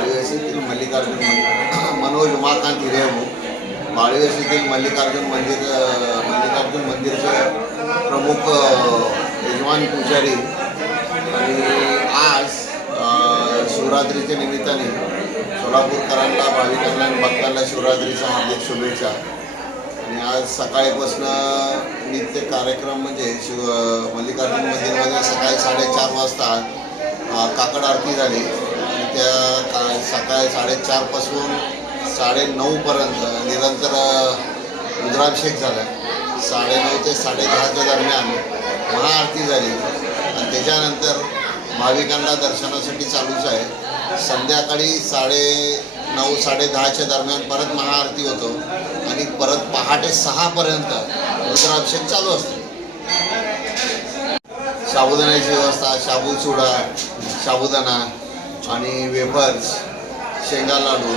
बाळीवेस येथील मनोज उमाकांत हिरेमू बाळीवेस येथील मल्लिकार्जुन मंदिरचे प्रमुख यजमान पुजारी आणि आज शिवरात्रीच्या निमित्ताने सोलापूरकरांना भाविकांना आणि भक्तांना शिवरात्रीच्या हार्दिक शुभेच्छा। आणि आज सकाळीपासून नित्य कार्यक्रम म्हणजे मल्लिकार्जुन मंदिरमध्ये सकाळी 4:30 वाजता काकड आरती झाली। त्या सकाळी 4:30 पासून 9:30 पर्यंत निरंतर रुद्राभिषेक झाला। 9:30 ते 10:30च्या दरम्यान महाआरती झाली आणि त्याच्यानंतर भाविकांना दर्शनासाठी चालूच आहे। संध्याकाळी 9:30 10:30च्या दरम्यान परत महाआरती होतो आणि परत पहाटे 6 पर्यंत रुद्राभिषेक चालू असतो। साबुदाण्याची व्यवस्था, शाबू चिवडा, साबुदाणा आणि वेफर्स, शेंगा लाडू